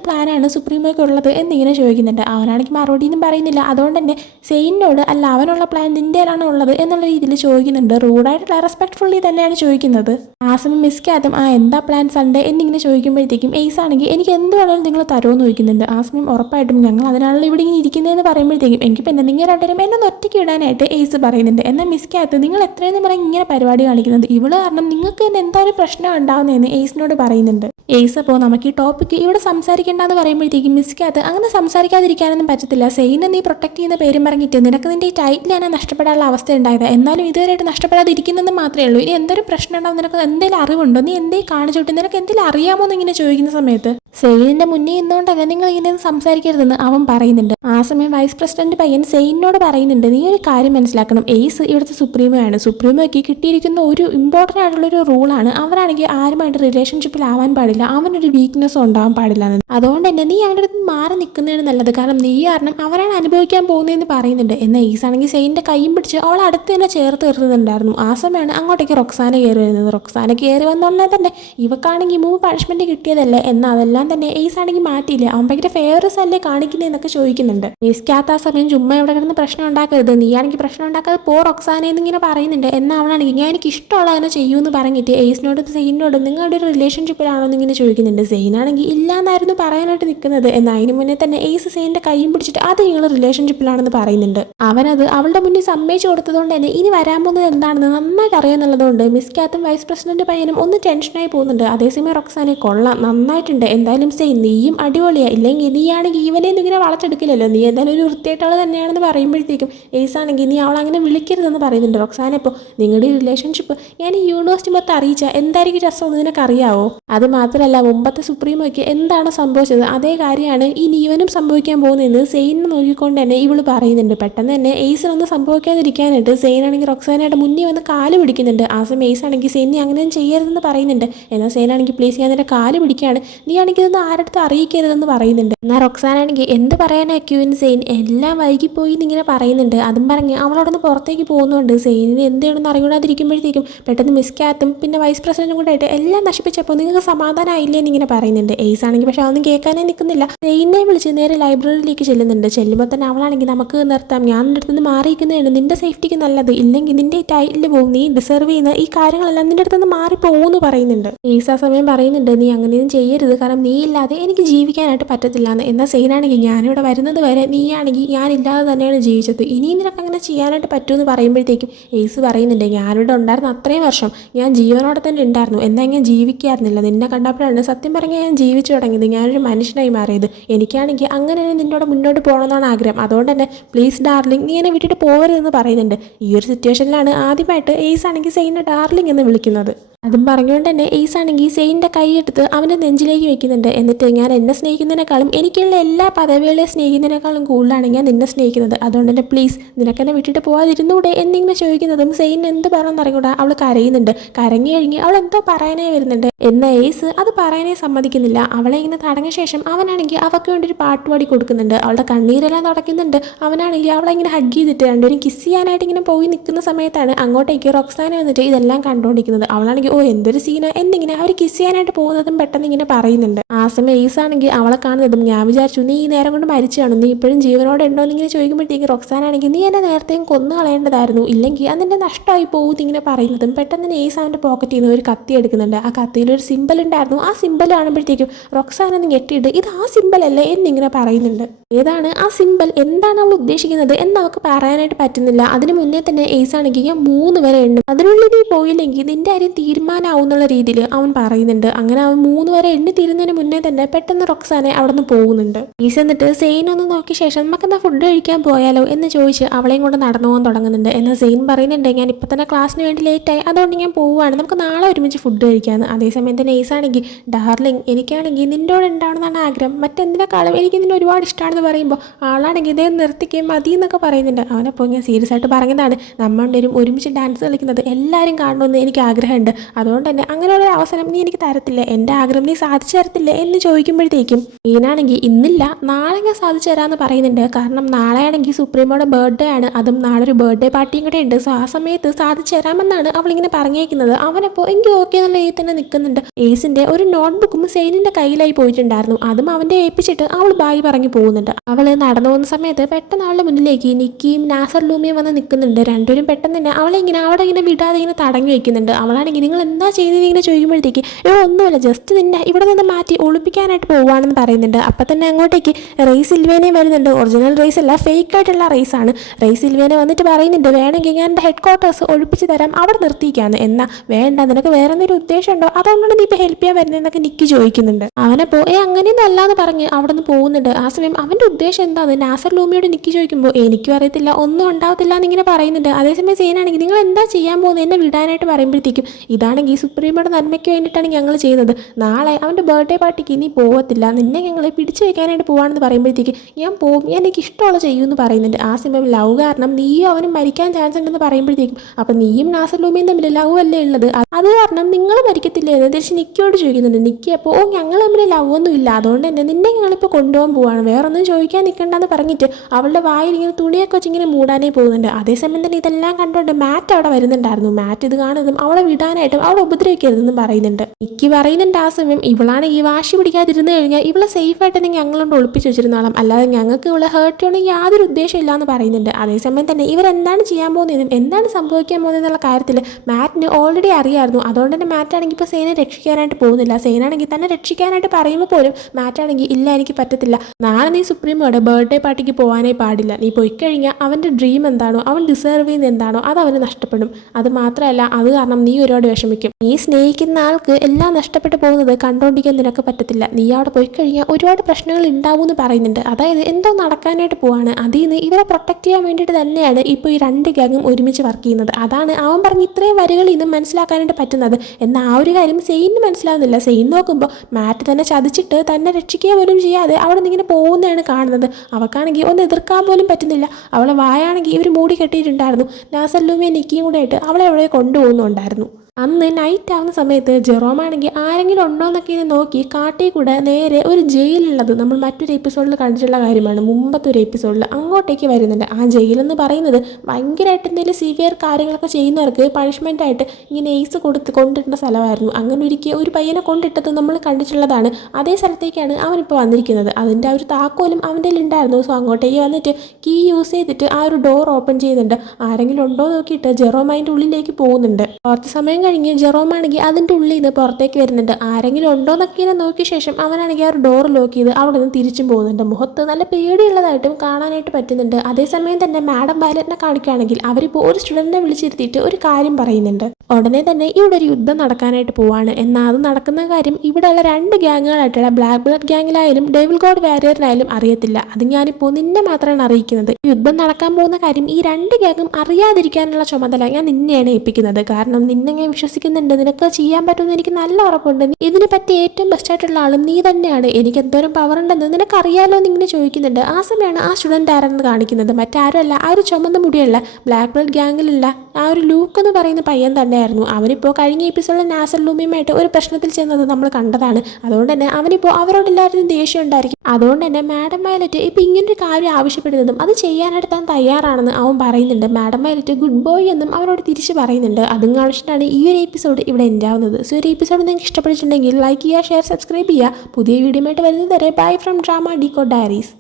പ്ലാനാണ് സുപ്രീമോയ്ക്ക് ഉള്ളത് എന്നിങ്ങനെ ചോദിക്കുന്നുണ്ട്. അവനാണെങ്കിൽ മറുപടിയൊന്നും പറയുന്നില്ല. അതുകൊണ്ട് തന്നെ സെയിനോട് അല്ല അവനുള്ള പ്ലാൻ നിൻ്റെയിലാണോ ഉള്ളത് എന്നുള്ള രീതിയിൽ ചോദിക്കുന്നുണ്ട്. റൂഡായിട്ടുള്ള റെസ്പെക്ട്ഫുള്ളി തന്നെയാണ് ചോദിക്കുന്നത്. ആ സമയം മിസ് കാത്തും എന്താ പ്ലാൻ സൺഡേ എന്നിങ്ങനെ ചോദിക്കുമ്പോഴത്തേക്കും ഏസ് ആണെങ്കിൽ എനിക്ക് എന്ത് വേണമെങ്കിലും നിങ്ങൾ തരുമെന്ന് ചോദിക്കുന്നുണ്ട്. ആ സമയം ഉറപ്പായിട്ടും ഞങ്ങൾ അതിനാണല്ലോ ഇവിടെ ഇങ്ങനെ ഇരിക്കുന്നതെന്ന് പറയുമ്പോഴത്തേക്കും എനിക്ക് പിന്നെ നിങ്ങൾ രണ്ടുപേരും എന്നെ ഒറ്റയ്ക്ക് ഇടാനായിട്ട് ഏസ് പറയുന്നുണ്ട്. എന്നാൽ മിസ് കാത്ത് നിങ്ങൾ എത്രയെന്ന് പറയാൻ ഇങ്ങനെ പരിപാടി കാണിക്കുന്നത്, ഇവള് കാരണം നിങ്ങൾക്ക് തന്നെ എന്താ ഒരു പ്രശ്നം ഉണ്ടാവുന്നതെന്ന് ഏസിനോട് പറയുന്നുണ്ട്. ഏസ് അപ്പോൾ നമുക്ക് ഈ ടോപ്പിക്ക് ഇവിടെ സംസാരിക്കേണ്ടെന്ന് പറയുമ്പോഴത്തേക്കും മിസ് കാത്ത് അങ്ങനെ സംസാരിക്കാതിരിക്കാനൊന്നും പറ്റത്തില്ല. സെയിനെ നീ പ്രൊട്ടക്ട് ചെയ്യുന്ന പേരും പറഞ്ഞിട്ട് നിനക്ക് നിന്റെ ഈ ടൈറ്റിൽ തന്നെ നഷ്ടപ്പെടാനുള്ള അവസ്ഥ ഉണ്ടായത്, എന്നാലും ഇതുവരെയായിട്ട് നഷ്ടപ്പെടാതിരിക്കുന്നതെന്ന് മാത്രമേ ഉള്ളൂ. ഇനി എന്തൊരു പ്രശ്നം ഉണ്ടാവും, നിനക്ക് എന്തെങ്കിലും അറിവുണ്ടോ, നീ എന്തേലും കാണിച്ചോട്ടെ, നിനക്ക് എന്തെങ്കിലും അറിയാമോ എന്ന് ഇങ്ങനെ ചോദിക്കുന്ന സമയത്ത് സെയിനിന്റെ മുന്നേ ഇന്നുകൊണ്ടല്ല നിങ്ങൾ ഇങ്ങനെ സംസാരിക്കരുതെന്ന് അവൻ പറയുന്നുണ്ട്. ആ സമയം വൈസ് പ്രസിഡന്റ് പയ്യൻ സെയിനോട് പറയുന്നുണ്ട്, നീ ഒരു കാര്യം മനസ്സിലാക്കണം, ഏസ് ഇവിടുത്തെ സുപ്രീമോയാണ്. സുപ്രീമോയ്ക്ക് കിട്ടിയിരിക്കുന്ന ഒരു ഇമ്പോർട്ടൻ്റ് ആയിട്ടുള്ളൊരു റൂളാണ് അവരാണെങ്കിൽ ആരുമായിട്ട് റിലേഷൻഷിപ്പിലാവാൻ പാടില്ല, അവനൊരു വീക്ക്നെസ്സും ഉണ്ടാവാൻ പാടില്ല എന്ന്. അതുകൊണ്ട് തന്നെ നീ അവൻ്റെ അടുത്ത് മാറി നിൽക്കുന്നതാണ് നല്ലത്, കാരണം നീ കാരണം അവരാണ് അനുഭവിക്കാൻ പോകുന്നതെന്ന് പറയുന്നുണ്ട്. എന്നാൽ ഈസ് ആണെങ്കിൽ സെയിൻ്റെ കൈയും പിടിച്ച് അവൾ അടുത്ത് തന്നെ ചേർത്ത് നിർത്തുന്നുണ്ടായിരുന്നു. ആ സമയമാണ് അങ്ങോട്ടേക്ക് റൊക്സാന കയറി വരുന്നത്. റൊക്സാന കയറി വന്നോണ്ടേ തന്നെ ഇവക്കാണെങ്കിൽ മൂവ് പണിഷ്മെന്റ് കിട്ടിയതല്ലേ, എന്നാൽ അതെല്ലാം തന്നെ ഏസ് ആണെങ്കിൽ മാറ്റിയില്ല, അവൻ ഭയങ്കര ഫേവറസ് അല്ലേ കാണിക്കുന്നതെന്നൊക്കെ ചോദിക്കുന്നുണ്ട്. മിസ് കാത്ത് ആ സമയം ചുമ്മാ ഇവിടെ കിടന്ന് പ്രശ്നം ഉണ്ടാക്കരുത്, നീയാണെങ്കിൽ പ്രശ്നം ഉണ്ടാക്കാതെ പോ റൊക്സാന എന്നിങ്ങനെ പറയുന്നുണ്ട്. എന്നാൽ അവളാണെങ്കിൽ ഞാൻ എനിക്ക് ഇഷ്ടമുള്ള അങ്ങനെ ചെയ്യുമെന്ന് പറഞ്ഞിട്ട് ഏസിനോടും സെയിനോടും നിങ്ങളുടെ ഒരു റിലേഷൻഷിപ്പിലാണോ എന്നിങ്ങനെ ചോദിക്കുന്നുണ്ട്. സെയിനാണെങ്കിൽ ഇല്ലാന്നായിരുന്നു പറയാനായിട്ട് നിൽക്കുന്നത്. എന്നാൽ അതിന് മുന്നേ തന്നെ ഏസ് സെയിൻ്റെ കൈയും പിടിച്ചിട്ട് അത് നിങ്ങൾ റിലേഷൻഷിപ്പിലാണെന്ന് പറയുന്നുണ്ട്. അവനത് അവളുടെ മുന്നിൽ സമ്മതിച്ചു കൊടുത്തതുകൊണ്ട് തന്നെ ഇനി വരാൻ പോകുന്നത് എന്താണെന്ന് നന്നായിട്ട് അറിയാമെന്നുള്ളതുകൊണ്ട് മിസ് കാത്തും വൈസ് പ്രസിഡന്റ് പയ്യനും ഒന്ന് ടെൻഷനായി പോകുന്നുണ്ട്. അതേസമയം റൊക്സാനെ കൊള്ളാം, നന്നായിട്ടുണ്ട്, എന്തായാലും സെയിൻ നീയും അടിപൊളിയാ, ഇല്ലെങ്കിൽ നീയാണെങ്കിൽ ഇവനെ ഇങ്ങനെ വളച്ചെടുക്കില്ലല്ലോ, നീ എന്തായാലും ഒരു വൃത്തിയായിട്ടവൾ തന്നെയാണെന്ന് പറയുമ്പോഴത്തേക്കും ഏസ് ആണെങ്കിൽ നീ അവളങ്ങനെ വിളിക്കരുതെന്ന് പറയുന്നുണ്ട്. റൊക്സാന ഇപ്പോൾ നിങ്ങളുടെ ഈ റിലേഷൻഷിപ്പ് ഞാൻ ഈ യൂണിവേഴ്സിറ്റി മൊത്തം അറിയിച്ചാൽ എന്തായിരിക്കും രസമെന്ന് നിനക്കറിയാവോ? അത് മാത്രമല്ല മുമ്പത്തെ സുപ്രീമോയ്ക്ക് എന്താണ് സംഭവിച്ചത് അതേ കാര്യമാണ് ഇനി ഇവനും സംഭവിക്കാൻ പോകുന്നതെന്ന് സെയിനെ നോക്കിക്കൊണ്ട് തന്നെ ഇവള് പറയുന്നുണ്ട്. പെട്ടെന്ന് തന്നെ ഏസിനൊന്നും സംഭവിക്കാതിരിക്കാനായിട്ട് സെയിൻ ആണെങ്കിൽ റൊക്സാനയുടെ മുന്നിൽ വന്ന് കാല് പിടിക്കുന്നുണ്ട്. ആ സമയം ഏസ് ആണെങ്കിൽ സെയിൻ നീ അങ്ങനെയൊന്നും ചെയ്യരുതെന്ന് പറയുന്നുണ്ട്. എന്നാൽ സെയിൻ ആണെങ്കിൽ പ്ലീസ് ഞാൻ നിന്റെ കാല് പിടിക്കുകയാണ്, നീ ആണെങ്കിൽ ഇതൊന്നും ആരടുത്ത് അറിയിക്കരുതെന്ന് പറയുന്നുണ്ട്. എന്നാൽ റൊക്സാന ആണെങ്കിൽ എന്ത് പറയാനാ ക്യൂൻ സെയിൻ എല്ലാം വൈകിപ്പോയി എന്നിങ്ങനെ പറയുന്നുണ്ട്. അതും പറഞ്ഞ് അവളോടൊന്ന് പുറത്തേക്ക് പോകുന്നുണ്ട്. സെയിനിന് എന്ത് ചെയ്യണമെന്ന് അറിയാതിരിക്കുമ്പോഴത്തേക്കും പെട്ടെന്ന് മിസ് കാത്തും പിന്നെ വൈസ് പ്രസിഡന്റും കൂടെ ആയിട്ട് എല്ലാം നശിപ്പിച്ചപ്പോൾ നിങ്ങൾക്ക് സമാധാനമായില്ലേ എന്നിങ്ങനെ പറയുന്നുണ്ട്. ഏസ് ആണെങ്കിൽ പക്ഷെ അതൊന്നും കേൾക്കാനേ നിൽക്കുന്നില്ല. സെയിനെ വിളിച്ച് നേരെ ലൈബ്രറിയിലേക്ക് ചെല്ലുന്നുണ്ട്. ചെല്ലുമ്പോൾ തന്നെ അവളാണെങ്കിൽ നമുക്ക് നിർത്താം, ഞാൻ നിന്റെ അടുത്ത് നിന്ന് മാറിയിരിക്കുന്നതാണ് നിന്റെ സേഫ്റ്റിക്ക് നല്ലത്, ഇല്ലെങ്കിൽ നിന്റെ ടൈറ്റിൽ പോകും, നീ ഡിസർവ് ചെയ്യുന്ന ഈ കാര്യങ്ങളെല്ലാം നിന്റെ അടുത്ത് നിന്ന് മാറിപ്പോകുമെന്ന് പറയുന്നുണ്ട്. ഏസ് ആ സമയം പറയുന്നുണ്ട് നീ അങ്ങനെയൊന്നും ചെയ്യരുത്, കാരണം നീ ഇല്ലാതെ എനിക്ക് ജീവിക്കാനായിട്ട് പറ്റത്തില്ല എന്ന്. എന്നാൽ സെയിനാണെങ്കിൽ ഞാനിവിടെ വരുന്നത് വരെ നീയാണെങ്കിൽ ഞാനില്ലാതെ തന്നെയാണ് ജീവിച്ചത്, ഇനിയും നിനക്ക് അങ്ങനെ ചെയ്യാനായിട്ട് പറ്റുമെന്ന് പറയുമ്പോഴത്തേക്കും ഏസ് പറയുന്നുണ്ട് ഞാനിവിടെ ഉണ്ടായിരുന്ന അത്രയും വർഷം ഞാൻ ജീവനോടെ തന്നെ ഉണ്ടായിരുന്നു, എന്നാൽ ഞാൻ ജീവിക്കായിരുന്നില്ല, നിന്നെ കണ്ടപ്പോഴാണ് സത്യം പറഞ്ഞാൽ ഞാൻ ജീവിച്ചു തുടങ്ങിയത്, ഞാനൊരു മനുഷ്യനായി മാറിയത്, എനിക്കാണെങ്കിൽ അങ്ങനെ തന്നെ നിന്നോട് മുന്നോട്ട് പോകണമെന്നാണ് ആഗ്രഹം, അതുകൊണ്ട് തന്നെ പ്ലീസ് ഡാർലിംഗ് നീ എന്നെ വിട്ടിട്ട് പോകരുതെന്ന് പറയുന്നുണ്ട്. ഈ ഒരു സിറ്റുവേഷനിലാണ് ആദ്യമായിട്ട് ഏസ് ആണെങ്കിൽ സെയിനെ ഡാർലിംഗ് എന്ന് വിളിക്കുന്നത്. അതും പറഞ്ഞുകൊണ്ട് തന്നെ ഏസ് ആണെങ്കിൽ സെയിൻ്റെ കൈയെടുത്ത് അവൻ്റെ നെഞ്ചിലേക്ക് വെക്കുന്നുണ്ട്. എന്നിട്ട് ഞാൻ എന്നെ സ്നേഹിക്കുന്നതിനേക്കാളും എനിക്കുള്ള എല്ലാ പദവികളെ സ്നേഹിക്കുന്നതിനേക്കാളും കൂടുതലാണ് ഞാൻ നിന്നെ സ്നേഹിക്കുന്നത്, അതുകൊണ്ട് തന്നെ പ്ലീസ് നിനക്കെന്നെ വിട്ടിട്ട് പോകാതിരുന്നൂടെ എന്നിങ്ങനെ ചോദിക്കുന്നതും സെയിൻ എന്ത് പറയണമെന്ന് അറിയൂടാ അവൾ കരയുന്നുണ്ട്. കരഞ്ഞു കഴിഞ്ഞ് അവൾ എന്തോ പറയാനായി വരുന്നുണ്ട്. എന്നാൽ ഏസ് അത് പറയാനേ സമ്മതിക്കുന്നില്ല. അവളെ ഇങ്ങനെ തടഞ്ഞ ശേഷം അവനാണെങ്കിൽ അവൾക്ക് വേണ്ടി ഒരു പാട്ട് പാടി കൊടുക്കുന്നുണ്ട്. അവളുടെ കണ്ണീരെല്ലാം തുടയ്ക്കുന്നുണ്ട്. അവനാണെങ്കിൽ അവളെ ഇങ്ങനെ ഹഗ് ചെയ്തിട്ട് രണ്ടുപേരും കിസ് ചെയ്യാനായിട്ട് ഇങ്ങനെ പോയി നിൽക്കുന്ന സമയത്താണ് അങ്ങോട്ടേക്ക് റൊക്സാന വന്നിട്ട് ഇതെല്ലാം കണ്ടുകൊണ്ടിരിക്കുന്നത്. അവളാണെങ്കിൽ ഓ എന്തൊരു സീന എന്നിങ്ങനെ അവർ കിസ് ചെയ്യാനായിട്ട് പോകുന്നതും പെട്ടെന്ന് ഇങ്ങനെ പറയുന്നുണ്ട്. ആ സമയം ഏസ് ആണെങ്കിൽ അവളെ കാണുന്നതും ഞാൻ വിചാരിച്ചു നീ ഈ നേരം കൊണ്ട് മരിച്ചാണ്, നീ ഇപ്പോഴും ജീവനോടെ ഉണ്ടോ എന്നിങ്ങനെ ചോദിക്കുമ്പോഴത്തേക്ക് റൊക്സാന ആണെങ്കിൽ നീ എന്നെ നേരത്തെയും കൊന്നു കളയേണ്ടതായിരുന്നു, ഇല്ലെങ്കിൽ അതിൻ്റെ നഷ്ടമായി പോകും ഇങ്ങനെ പറയുന്നതും പെട്ടെന്ന് തന്നെ ഏസ് അവൻ്റെ പോക്കറ്റിൽ നിന്ന് ഒരു കത്തി എടുക്കുന്നുണ്ട്. ആ കത്തിയിൽ ഒരു സിമ്പൽ ഉണ്ടായിരുന്നു. ആ സിമ്പൽ കാണുമ്പോഴത്തേക്കും റൊക്സാന ഒന്ന് ഞെട്ടിയിട്ട് ഇത് ആ സിമ്പൽ അല്ലേ എന്നിങ്ങനെ പറയുന്നുണ്ട്. ഏതാണ് ആ സിമ്പൽ, എന്താണ് അവൾ ഉദ്ദേശിക്കുന്നത് എന്ന് അവൾക്ക് പറയാനായിട്ട് പറ്റുന്നില്ല. അതിന് മുന്നേ തന്നെ ഏസ് ആണെങ്കിൽ ഞാൻ 3 വരെ എണ്ണും, അതിനുള്ളിൽ നീ പോയില്ലെങ്കിൽ നിന്റെ കാര്യം തീരുമാനമാവും എന്നുള്ള രീതിയിൽ അവൻ പറയുന്നുണ്ട്. അങ്ങനെ അവൻ 3 വരെ എണ്ണി തീരുന്നതിന് മുന്നേ തന്നെ പെട്ടെന്ന് റൊക്സാനെ അവിടെ നിന്ന് പോകുന്നുണ്ട്. ഈസ് എന്നിട്ട് സെയിൻ ഒന്ന് നോക്കിയ ശേഷം നമുക്കെന്താ ഫുഡ് കഴിക്കാൻ പോയാലോ എന്ന് ചോദിച്ച് അവളെയും കൊണ്ട് നടന്നു പോകാൻ തുടങ്ങുന്നുണ്ട്. എന്നാൽ സെയിൻ പറയുന്നുണ്ട് ഞാൻ ഇപ്പം തന്നെ ക്ലാസ്സിന് വേണ്ടി ലേറ്റായി, അതുകൊണ്ട് ഞാൻ പോവുകയാണ്, നമുക്ക് നാളെ ഒരുമിച്ച് ഫുഡ് കഴിക്കാമെന്ന്. അതേസമയം തന്നെ ഏസ് ആണെങ്കിൽ ഡാർലിംഗ് എനിക്കാണെങ്കിൽ നിന്നോട് ഉണ്ടാവണമെന്നാണ് ആഗ്രഹം, മറ്റെന്തിനേക്കാളും എനിക്ക് നിന്നെ ഒരുപാട് ഇഷ്ടമാണെന്ന് പറയുമ്പോൾ ആളാണെങ്കിൽ ഇതേ നിർത്തിക്കുകയും മതി എന്നൊക്കെ പറയുന്നുണ്ട്. അവനപ്പോൾ ഞാൻ സീരിയസ് ആയിട്ട് പറയുന്നതാണ് നമ്മൾ ഒരുമിച്ച് ഡാൻസ് കളിക്കുന്നത് എല്ലാവരും കാണണമെന്ന് എനിക്ക് ആഗ്രഹമുണ്ട്, അതുകൊണ്ട് തന്നെ അങ്ങനെയുള്ള അവസരം നീ എനിക്ക് തരത്തില്ല, എൻ്റെ ആഗ്രഹം നീ സാധിച്ചു തരത്തില്ലേ എന്ന് ചോദിക്കുമ്പോഴത്തേക്കും ഈനാണെങ്കിൽ ഇന്നില്ല നാളെ ഞാൻ സാധിച്ചു തരാമെന്ന് പറയുന്നുണ്ട്. കാരണം നാളെയാണെങ്കിൽ സുപ്രീമോയുടെ ബർത്ത്ഡേ ആണ്, അതും നാളെ ഒരു ബർത്ത്ഡേ പാർട്ടിയും കൂടെ ഉണ്ട്. സോ ആ സമയത്ത് സാധിച്ചു തരാമെന്നാണ് അവളിങ്ങനെ പറഞ്ഞേക്കുന്നത്. അവനപ്പോൾ എനിക്ക് ഓക്കെ എന്നുള്ള രീതിയിൽ തന്നെ നിൽക്കുന്നുണ്ട്. ഏസിന്റെ ഒരു നോട്ട്ബുക്കും സെയിനിന്റെ കയ്യിലായി പോയിട്ടുണ്ടായിരുന്നു, അതും അവന്റെ ഏൽപ്പിച്ചിട്ട് അവൾ ബായി പറഞ്ഞു പോകുന്നുണ്ട്. അവള് നടന്നു പോകുന്ന സമയത്ത് പെട്ടെന്ന് അവളുടെ മുന്നിലേക്ക് നിക്കിയും നാസർ ലൂമിയും വന്ന് നിൽക്കുന്നുണ്ട്. രണ്ടുപേരും പെട്ടെന്ന് തന്നെ അവളെ ഇങ്ങനെ അവിടെ ഇങ്ങനെ വിടാതെ ഇങ്ങനെ തടഞ്ഞു വെക്കുന്നുണ്ട്. അവളാണെങ്കിൽ നിങ്ങൾ എന്താ ചെയ്തത് ഇങ്ങനെ ചോദിക്കുമ്പോഴത്തേക്ക് ഒന്നുമില്ല, ജസ്റ്റ് നിന്നെ ഇവിടെ നിന്ന് മാറ്റി ഒളിപ്പിക്കാനായിട്ട് പോവുകയാണെന്ന് പറയുന്നുണ്ട്. അപ്പം തന്നെ അങ്ങോട്ടേക്ക് റേസ് സിൽവേനയും വരുന്നുണ്ട്. ഒറിജിനൽ റേസ് അല്ല, ഫേക്ക് ആയിട്ടുള്ള റേസാണ്. റേസ് സിൽവേന വന്നിട്ട് പറയുന്നുണ്ട് വേണമെങ്കിൽ ഞാൻ എൻ്റെ ഹെഡ് ക്വാർട്ടേഴ്സ് ഒഴിപ്പിച്ച് തരാം, അവിടെ നിർത്തിക്കാന്ന്. എന്നാ വേണ്ട, നിനക്ക് വേറെ എന്തെങ്കിലും ഉദ്ദേശമുണ്ടോ, അതുകൊണ്ടാണ് നീ ഇപ്പോൾ ഹെൽപ്പ് ചെയ്യാൻ വരുന്നതെന്നൊക്കെ നിക്കി ചോദിക്കുന്നുണ്ട്. അവനപ്പോൾ അങ്ങനെയൊന്നും അല്ലാന്ന് പറഞ്ഞ് അവിടെ നിന്ന് പോകുന്നുണ്ട്. ആ സമയം അവൻ്റെ ഉദ്ദേശം എന്താന്ന് നാസർ ലൂമിയോട് നിക്കി ചോദിക്കുമ്പോൾ എനിക്കും അറിയത്തില്ല, ഒന്നും ഉണ്ടാവത്തില്ല എന്നിങ്ങനെ പറയുന്നുണ്ട്. അതേസമയം സെയിനാണെങ്കിൽ നിങ്ങൾ എന്താ ചെയ്യാൻ പോകുന്നത് എന്നെ വിടാനായിട്ട് പറയുമ്പോഴത്തേക്കും ഇതാണെങ്കിൽ സുപ്രീമോയുടെ നന്മയ്ക്ക് വേണ്ടിയിട്ടാണ് ഞങ്ങൾ ചെയ്യുന്നത്, നാളെ അവൻ്റെ ബർത്ത്ഡേ പാർട്ടിക്ക് നീ പോകത്തില്ല, നിന്നെ ഞങ്ങൾ പിടിച്ചു വെക്കാനായിട്ട് പോവാണെന്ന് പറയുമ്പോഴത്തേക്ക് ഞാൻ പോകും, എനിക്ക് ഇഷ്ടമുള്ള ചെയ്യുമെന്ന് പറയുന്നുണ്ട്. ആ സമയം ലവ് കാരണം നീയും അവനും മരിക്കാൻ ചാൻസ് ഉണ്ടെന്ന് പറയുമ്പോഴത്തേക്കും അപ്പം നീയും നാസർ ലൂമിയും തമ്മിൽ ലവ് അല്ലേ ഉള്ളത്, അത് കാരണം നിങ്ങൾ മരിക്കത്തില്ലേ എന്ന് തിരിച്ച് നിക്കിയോട് ചോദിക്കുന്നുണ്ട്. നിക്കി അപ്പോൾ ഞങ്ങൾ തമ്മിൽ ലവ് ഒന്നും ഇല്ല, അതുകൊണ്ട് തന്നെ നിന്നെ ഞങ്ങളിപ്പോൾ കൊണ്ടുപോകാൻ പോവാണ്, വേറെ ഒന്നും ചോദിക്കാൻ നിൽക്കണ്ടെന്ന് പറഞ്ഞിട്ട് അവളുടെ വായിൽ ഇങ്ങനെ തുണിയൊക്കെ വെച്ച് ഇങ്ങനെ മൂടാനേ പോകുന്നുണ്ട്. അതേസമയം തന്നെ ഇതെല്ലാം കണ്ടുകൊണ്ട് മാറ്റ് അവിടെ വരുന്നുണ്ടായിരുന്നു. മാറ്റ് ഇത് കാണുന്നതും അവളെ വിടാനായിട്ടും അവളെ ഉപദ്രവിക്കരുതെന്നും പറയുന്നുണ്ട്. നിക്കി പറയുന്നുണ്ട് ആ സമയം ഇവളാണ് ഈ വാശി പിടിക്കാതിരുന്ന് കഴിഞ്ഞാൽ ഇവളെ സേഫായിട്ട് തന്നെ ഞങ്ങളുകൊണ്ട് ഒളിപ്പിച്ച് വെച്ചിരുന്നോളാം, അല്ലാതെ ഞങ്ങൾക്ക് ഇവളെ ഹേർട്ട് ചെയ്യണമെങ്കിൽ യാതൊരു ഉദ്ദേശമില്ല എന്ന് പറയുന്നുണ്ട്. അതേസമയം തന്നെ ഇവരെന്താണ് ചെയ്യാൻ പോകുന്നതും എന്താണ് സംഭവിക്കാൻ പോകുന്നതെന്നുള്ള കാര്യത്തിൽ മാറ്റിന് ഓൾറെഡി അറിയാമായിരുന്നു. അതുകൊണ്ട് തന്നെ മാറ്റാണെങ്കിൽ ഇപ്പോൾ സേനെ രക്ഷിക്കാനായിട്ട് പോകുന്നില്ല. സേനാണെങ്കിൽ തന്നെ രക്ഷിക്കാനായിട്ട് പറയുമ്പോൾ പോലും മാറ്റാണെങ്കിൽ ഇല്ല എനിക്ക് പറ്റത്തില്ല, നാളെ നീ സുപ്രീമോയുടെ ബർത്ത്ഡേ പാർട്ടിക്ക് പോകാനേ പാടില്ല, നീ പോയി കഴിഞ്ഞാൽ അവൻ്റെ ഡ്രീം എന്താണോ അവൻ ഡിസേർവ് ചെയ്യുന്നത് എന്താണോ അത് അവന് നഷ്ടപ്പെടും, അത് മാത്രമല്ല അത് കാരണം നീ ഒരുപാട് വിഷമിക്കും, നീ സ്നേഹിക്കുന്ന ആൾക്ക് എല്ലാം നഷ്ടപ്പെട്ടു പോകുന്നത് കണ്ടുകൊണ്ടിരിക്കാൻ നിനക്ക് പറ്റത്തില്ല, നീ അവിടെ പോയി കഴിഞ്ഞാൽ ഒരുപാട് പ്രശ്നങ്ങൾ ഉണ്ടാവും എന്ന് പറയുന്നുണ്ട്. അതായത് എന്തോ നടക്കാനായിട്ട് പോവാണ്, അതിൽ നിന്ന് ഇവരെ പ്രൊട്ടക്ട് ചെയ്യാൻ വേണ്ടിയിട്ട് തന്നെയാണ് ഇപ്പോൾ ഈ രണ്ട് ഗ്യാങ്ങും ഒരുമിച്ച് വർക്ക് ചെയ്യുന്നത്. അതാണ് അവൻ പറഞ്ഞ് ഇത്രയും വരികളിൽ നിന്നും മനസ്സിലാക്കാനായിട്ട് പറ്റുന്നത്. എന്നാൽ ആ ഒരു കാര്യം സെയിന് മനസ്സിലാവുന്നില്ല. സെയിൻ നോക്കുമ്പോൾ മാറ്റ് തന്നെ ചതിച്ചിട്ട് തന്നെ രക്ഷിക്കുക പോലും ചെയ്യാതെ അവിടെ നിന്ന് ഇങ്ങനെ പോകുന്നതാണ് കാണുന്നത്. അവൾക്കാണെങ്കിൽ ഒന്ന് എതിർക്കാൻ പോലും പറ്റുന്നില്ല. അവളെ വായാണെങ്കിൽ ഇവർ മൂടി കെട്ടിയിട്ടുണ്ടായിരുന്നു. നാസർ ലൂമിയും നിക്കിയും കൂടെ ആയിട്ട് അവളെ എവിടെ കൊണ്ടുപോകുന്നുണ്ടായിരുന്നു. അന്ന് നൈറ്റ് ആവുന്ന സമയത്ത് ജെറോമാണെങ്കിൽ ആരെങ്കിലും ഉണ്ടോ എന്നൊക്കെ നോക്കി കാട്ടിൽ കൂടെ നേരെ ഒരു ജയിലുള്ളത് നമ്മൾ മറ്റൊരു എപ്പിസോഡിൽ കണ്ടിട്ടുള്ള കാര്യമാണ്. മുമ്പത്തെ ഒരു എപ്പിസോഡിൽ അങ്ങോട്ടേക്ക് വരുന്നുണ്ട്. ആ ജയിലെന്ന് പറയുന്നത് ഭയങ്കരമായിട്ട് എന്തെങ്കിലും സിവിയർ കാര്യങ്ങളൊക്കെ ചെയ്യുന്നവർക്ക് പണിഷ്മെൻ്റ് ആയിട്ട് ഇങ്ങനെ എയ്സ് കൊണ്ടിട്ടുള്ള സ്ഥലമായിരുന്നു. അങ്ങനെ ഒരിക്കൽ ഒരു പയ്യനെ കൊണ്ടിട്ടത് നമ്മൾ കണ്ടിട്ടുള്ളതാണ്. അതേ സ്ഥലത്തേക്കാണ് അവനിപ്പോൾ വന്നിരിക്കുന്നത്. അതിൻ്റെ ആ ഒരു താക്കോലും അവൻ്റെ ഉണ്ടായിരുന്നു. സോ അങ്ങോട്ടേക്ക് വന്നിട്ട് കീ യൂസ് ചെയ്തിട്ട് ആ ഒരു ഡോർ ഓപ്പൺ ചെയ്യുന്നുണ്ട്. ആരെങ്കിലും ഉണ്ടോ നോക്കിയിട്ട് ജെറോമൈൻ്റെ ഉള്ളിലേക്ക് പോകുന്നുണ്ട്. കുറച്ച് സമയം കഴിഞ്ഞ് ജെറോമാണെങ്കിൽ അതിൻ്റെ ഉള്ളിൽ നിന്ന് പുറത്തേക്ക് വരുന്നുണ്ട്. ആരെങ്കിലും ഉണ്ടോ എന്നൊക്കെ ഇങ്ങനെ നോക്കിയ ശേഷം അവനാണെങ്കിൽ ആ ഒരു ഡോർ ലോക്ക് ചെയ്ത് അവിടെ നിന്ന് തിരിച്ചും പോകുന്നുണ്ട്. മുഖത്ത് നല്ല പേടിയുള്ളതായിട്ടും കാണാനായിട്ട് പറ്റുന്നുണ്ട്. അതേസമയം തന്നെ മാഡം വയലറ്റിനെ കാണിക്കുകയാണെങ്കിൽ അവരിപ്പോൾ ഒരു സ്റ്റുഡൻറ്റിനെ വിളിച്ചിരുത്തിയിട്ട് ഒരു കാര്യം പറയുന്നുണ്ട്. ഉടനെ തന്നെ ഇവിടെ ഒരു യുദ്ധം നടക്കാനായിട്ട് പോവാണ്. എന്നാൽ അത് നടക്കുന്ന കാര്യം ഇവിടെയുള്ള രണ്ട് ഗ്യാങ്ങുകളായിട്ടുള്ള ബ്ലാക്ക് ബ്ലഡ് ഗ്യാങ്ങിലായാലും ഡെവിൾ ഗോഡ് വാരിയറിനായാലും അറിയത്തില്ല. അത് ഞാനിപ്പോൾ നിന്നെ മാത്രമാണ് അറിയിക്കുന്നത്. യുദ്ധം നടക്കാൻ പോകുന്ന കാര്യം ഈ രണ്ട് ഗ്യാങ്ങും അറിയാതിരിക്കാനുള്ള ചുമതല ഞാൻ നിന്നെയാണ് ഏൽപ്പിക്കുന്നത്. കാരണം നിന്നെ ഞാൻ വിശ്വസിക്കുന്നുണ്ട്, നിനക്ക് ചെയ്യാൻ പറ്റുമെന്ന് എനിക്ക് നല്ല ഉറപ്പുണ്ട്. ഇതിനെ പറ്റി ഏറ്റവും ബെസ്റ്റായിട്ടുള്ള ആളും നീ തന്നെയാണ്. എനിക്ക് എന്തോരം പവർ ഉണ്ടെന്ന് നിനക്കറിയാലോ എന്ന് ഇങ്ങനെ ചോദിക്കുന്നുണ്ട്. ആ സമയമാണ് ആ സ്റ്റുഡൻറ്റ് ആരെന്ന് കാണിക്കുന്നത്. മറ്റാരുമല്ല, ആ ഒരു ചുമന്ന മുടിയുള്ള ബ്ലാക്ക് ബ്ലഡ് ഗ്യാങ്ങിലുള്ള ആ ഒരു ലൂക്ക് എന്ന് പറയുന്ന പയ്യൻ തന്നെയായിരുന്നു. അവനിപ്പോൾ കഴിഞ്ഞ എപ്പിസോഡിൽ നാസർ ലൂമിയുമായിട്ട് ഒരു പ്രശ്നത്തിൽ ചെന്നത് നമ്മൾ കണ്ടതാണ്. അതുകൊണ്ട് തന്നെ അവനിപ്പോൾ അവരോടെല്ലാവരും ദേഷ്യം ഉണ്ടായിരിക്കും. അതുകൊണ്ട് തന്നെ മാഡം വയലറ്റ് ഇപ്പോൾ ഇങ്ങനൊരു കാര്യം ആവശ്യപ്പെടുന്നതും അത് ചെയ്യാനായിട്ട് താൻ തയ്യാറാണെന്ന് അവൻ പറയുന്നുണ്ട്. മാഡം വയലറ്റ് ഗുഡ് ബോയ് എന്നും അവരോട് തിരിച്ച് പറയുന്നുണ്ട്. അതും കാണിച്ചിട്ടാണ് ഈ ഒരു എപ്പിസോഡ് ഇവിടെ എൻഡ് ആവുന്നത്. സോ ഒരു എപ്പിസോഡ് നിങ്ങൾക്ക് ഇഷ്ടപ്പെട്ടിട്ടുണ്ടെങ്കിൽ ലൈക്ക് ചെയ്യുക, ഷെയർ, സബ്സ്ക്രൈബ് ചെയ്യുക. പുതിയ വീഡിയോ ആയിട്ട് വരുന്നത് വരെ bye from drama decode diaries.